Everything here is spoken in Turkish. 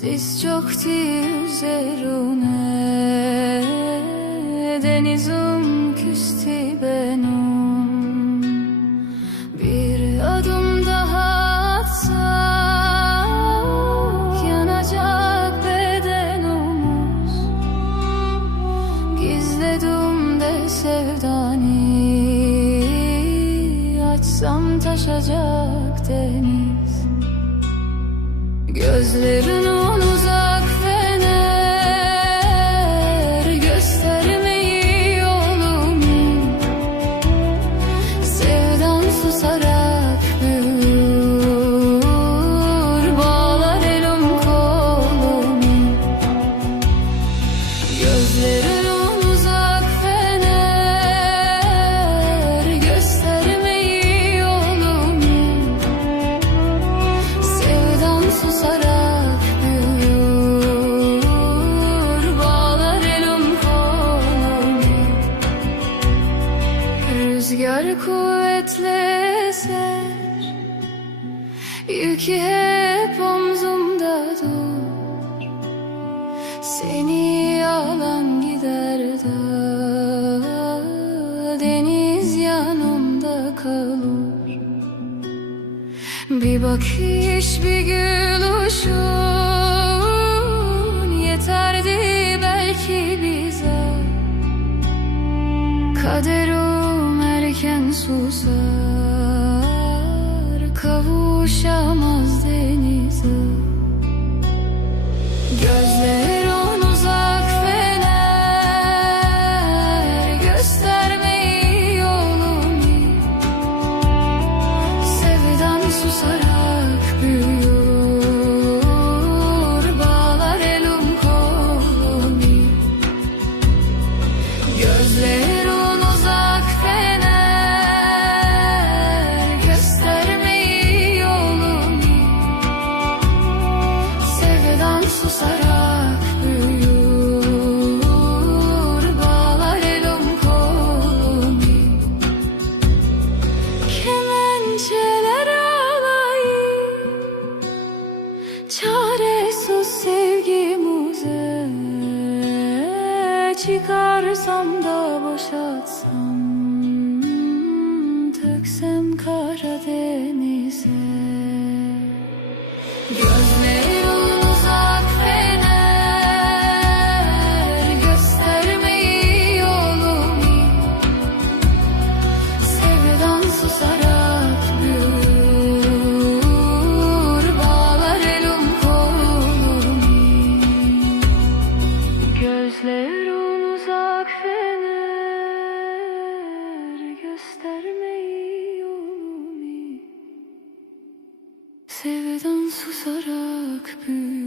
Siz çok üzerine Denizim küstü benim. Bir adım daha atsak Yanacak bedenimiz Gizledim de sevdani. Açsam taşacak deniz. Gözlerinin Rüzgar kuvvetli eser. Yükü hep omzumda dur. Seni alan gider de Deniz yanımda kalır. Bir bakış bir gülüşün Yeterdi belki bize. Kaderim erken susar Kavuşamaz denize. Gözlerin Çıkarsam da boşatsam Töksem Karadeniz'e. Gözlerin Sevdan susarak büyür